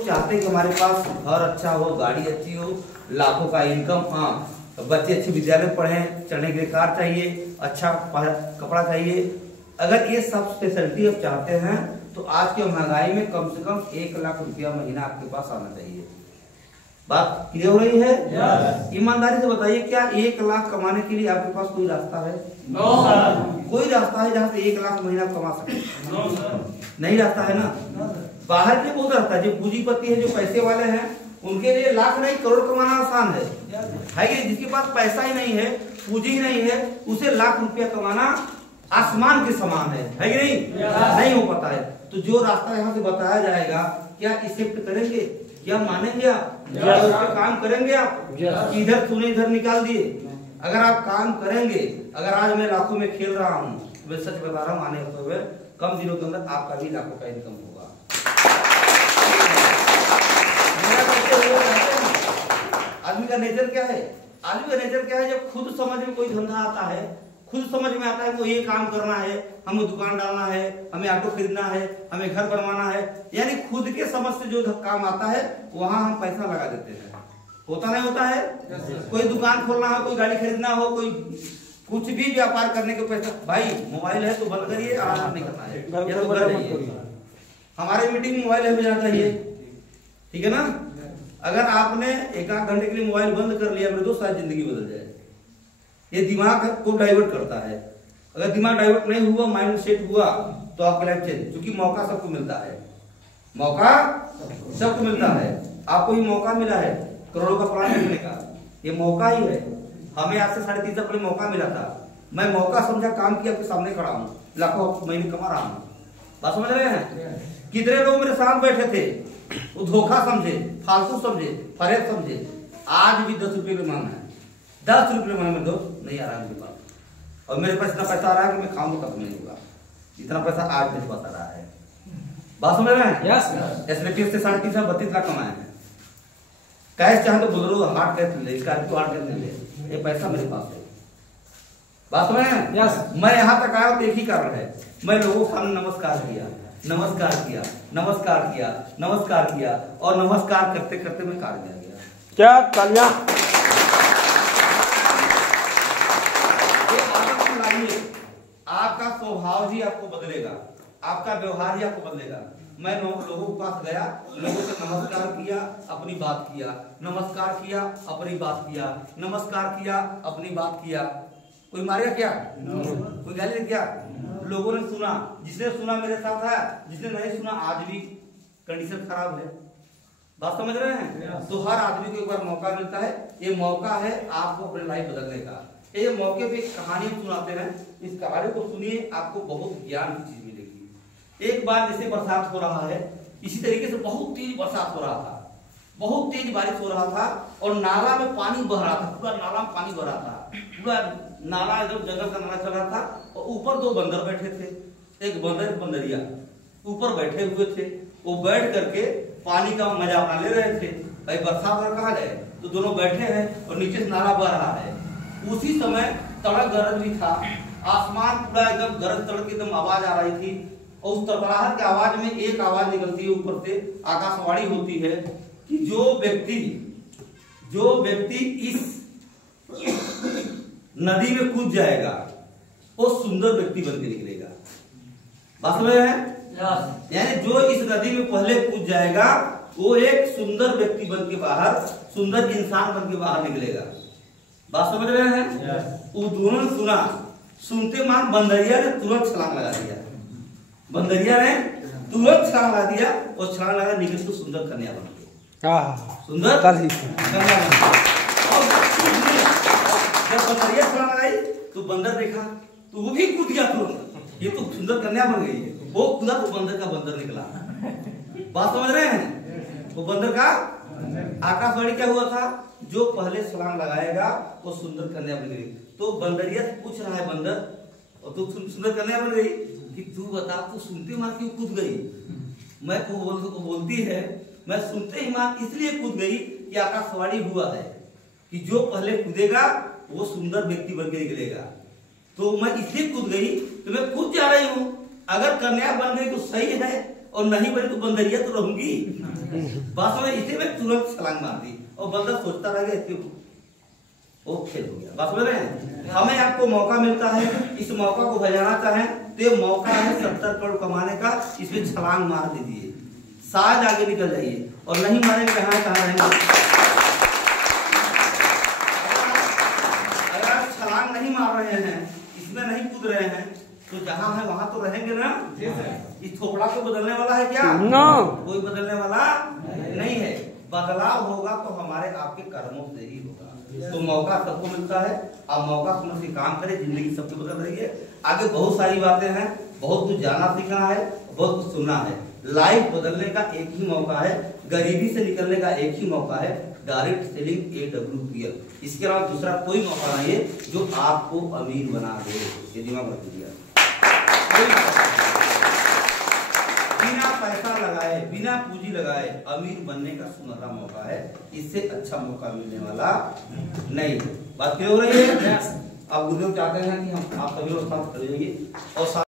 चाहते हैं कि हमारे पास घर अच्छा हो, गाड़ी अच्छी हो, लाखों का इनकम, हाँ बच्चे अच्छे विद्यालय पढ़ें, चढ़ने के लिए कार चाहिए, अच्छा कपड़ा चाहिए। अगर ये सब फैसिलिटी आप चाहते हैं तो आज के महंगाई में कम से कम 1 लाख रुपया महीना आपके पास आना चाहिए। बात क्लियर हो रही है? ईमानदारी से बताइए, क्या 1 लाख कमाने के लिए आपके पास कोई रास्ता है? No sir. कोई रास्ता है जहाँ से 1 लाख महीना कमा सके? No sir. नहीं रास्ता है ना। बाहर के बहुत रास्ता है, जो पूंजीपति है, जो पैसे वाले हैं, उनके लिए लाख नहीं करोड़ कमाना आसान है कि जिसके पास पैसा ही नहीं है, पूंजी ही नहीं है, उसे लाख रुपया कमाना आसमान के समान है कि नहीं? नहीं हो पाता है। तो जो रास्ता यहाँ से बताया जाएगा, क्या एक्सेप्ट करेंगे? क्या मानेंगे आप? उस पर काम करेंगे आप? इधर सुने इधर निकाल दिए। अगर आप काम करेंगे, अगर आज मैं लाखों में खेल रहा हूँ, मैं सच बता रहा हूँ, आने हुए कम दिनों के अंदर आपका भी लाखों का इनकम होगा। आदमी का नेचर क्या है? आदमी का नेचर क्या है? जब खुद समझ में कोई धंधा आता है, खुद समझ में आता है वो ये काम करना है, हमें दुकान डालना है, हमें ऑटो खरीदना है, हमें घर बनवाना है, यानी खुद के समझ से जो काम आता है वहां हम पैसा लगा देते हैं। होता नहीं होता है? कोई दुकान खोलना हो, कोई गाड़ी खरीदना हो, कोई कुछ भी व्यापार करने के पैसा, भाई मोबाइल है तो बंद करिए, आराम नहीं करना है। हमारे मीटिंग में मोबाइल है जाना चाहिए, ठीक है ना? अगर आपने 1-8 घंटे के लिए मोबाइल बंद कर लिया, मेरे दोस्त, शायद जिंदगी बदल जाए। ये दिमाग को डाइवर्ट करता है। अगर दिमाग डाइवर्ट नहीं हुआ, माइंड सेट हुआ, तो आपका लाइफ चेंज। क्योंकि मौका सबको मिलता है, मौका सबको मिलता है। आपको ही मौका मिला है करोड़ों का प्लान करने का, ये मौका ही है। हमें आज से 3.5 साल पहले मौका मिला था, मैं मौका समझा, काम किया, आपके सामने खड़ा हूँ, लाखों महीने कमा रहा हूँ। बात समझ रहे हैं? कितने लोग मेरे साथ बैठे थे, वो धोखा समझे, फालतू समझे, फरेब समझे। आज भी 10 रुपये मांगना है, 10 रुपये मांगने में दोस्त नहीं आ रहा है मेरे पास, और मेरे पास इतना पैसा आ रहा है कि मैं खाऊंगा तब नहीं होगा। इतना पैसा आज मेरे पास आ रहा है। बात समझ रहे हैं? एसएलपीएफ से 3.5 साल 32 लाख कमाए हैं। कैश चाहे तो बोलो, हार्ड कैश ले, स्कॉर्पियो हार्ड कैश ले, ये पैसा मेरे पास है। बात समझ रहे हैं? मैं यहाँ तक आया तो एक ही कारण है, मैं लोगों के सामने नमस्कार किया, नमस्कार किया, नमस्कार किया, नमस्कार किया, और नमस्कार करते करते मैं कार में आ गया। क्या तालियां? आपका स्वभाव ही आपको बदलेगा, आपका व्यवहार ही आपको बदलेगा। मैं लोगों के पास गया, लोगों से नमस्कार किया, अपनी बात किया, नमस्कार किया, अपनी बात किया, नमस्कार किया, अपनी बात किया। कोई मारेगा क्या? कोई गाली क्या? लोगों ने सुना, जिसने सुना मेरे साथ है, जिसने नहीं सुना आज भी कंडीशन खराब है। बात समझ रहे हैं? तो हर आदमी को एक बार मौका मिलता है, ये मौका है आपको अपनी लाइफ बदलने का। ये मौके पे एक कहानी सुनाते हैं, इस कहानी को सुनिए, आपको बहुत ज्ञान की चीज मिलेगी। एक बार जैसे बरसात हो रहा है, इसी तरीके से बहुत तेज बरसात हो रहा था, बहुत तेज बारिश हो रहा था, और नाला में पानी बह रहा था, पूरा नाला में पानी बह रहा था, पूरा नाला एकदम जंगल का नाला चल रहा था। और ऊपर 2 बंदर बैठे थे, एक बंदर एक बंदरिया ऊपर बैठे हुए थे। वो बैठ करके पानी का मजा अपना ले रहे थे। भाई बरसात में कहाँ गए, तो दोनों बैठे हैं और नीचे से नाला बह रहा है। उसी समय तड़क गरज भी था, आसमान पूरा एकदम गरज तड़क की एकदम आवाज आ रही थी। और उस तड़कड़ाहट की आवाज में एक आवाज निकलती है ऊपर से, आकाशवाणी होती है कि जो व्यक्ति इस नदी में कूद जाएगा वो सुंदर व्यक्ति बन के निकलेगा। बात समझ रहे हैं? यानी जो इस नदी में पहले कूद जाएगा वो एक सुंदर व्यक्ति बन के बाहर, सुंदर इंसान बन के बाहर निकलेगा। बात समझ रहे हैं? वो दोनों ने सुना, सुनते मान बंदरिया ने तुरंत छलांग लगा दिया, बंदरिया ने तुरंत छलांग लगा दिया, और छलांग लगा निकल तो सुंदर कन्या बन गई, सुंदर कन्या बन गई। जब बंदरिया छलांग लगाई तो बंदर देखा तो वो भी कूद गया तुरंत, ये तो सुंदर कन्या बन गई है। वो कूदा तो बंदर का बंदर निकला। बात समझ रहे हैं? वो बंदर का आकाशवाणी क्या हुआ था, जो पहले छलांग लगाएगा वो सुंदर कन्या बन गई। तो बंदरिया से पूछ रहा है बंदर, और तू सुंदर कन्या बन गई कि तू बता, तू सुनते मार क्यों कूद गई? मैं को बोलती है, मैं सुनते ही मार इसलिए कूद गई कि आकाशवाणी हुआ है कि जो पहले कूदेगा वो सुंदर व्यक्ति बन के निकलेगा। तो मैं इसलिए कूद गई, तो मैं कूद जा रही हूँ। अगर कन्या बन गई तो सही है, और नहीं बनी तो बंदरिया तो रहूंगी। बस में इसे में तुरंत छलांग मार दी और बंदर सोचता रह गया वो खेल हो गया। बात समझ रहे हैं? हमें आपको मौका मिलता है, इस मौका को बजाना चाहें तो ये मौका है 70 करोड़ कमाने का। इसमें छलांग मार दीजिए, शायद आगे निकल जाइए, और नहीं मारेंगे कहाँ रहेंगे। अगर आप छलांग नहीं मार रहे हैं, इसमें नहीं कूद रहे हैं, तो जहाँ है वहां तो रहेंगे ना। इस थोपड़ा को बदलने वाला है क्या? कोई बदलने वाला नहीं है। बदलाव होगा तो हमारे आपके कर्मों से ही होगा। तो मौका सबको मिलता है, आप मौका समझ के काम करें, जिंदगी सबकी बदल रही है। आगे बहुत सारी बातें हैं, बहुत कुछ जाना सीखना है, बहुत कुछ सुनना है। लाइफ बदलने का एक ही मौका है, गरीबी से निकलने का एक ही मौका है, डायरेक्ट सेलिंग AWPL। इसके अलावा दूसरा कोई मौका नहीं है जो आपको अमीर बना दे। ये दिमाग में रखिए। बिना पैसा लगाए, बिना पूंजी लगाए अमीर बनने का सुनहरा मौका है। इससे अच्छा मौका मिलने वाला नहीं। बात क्लियर हो रही है? आप गुरुदेव चाहते हैं कि हम आप सभी लोग साथ करेंगे और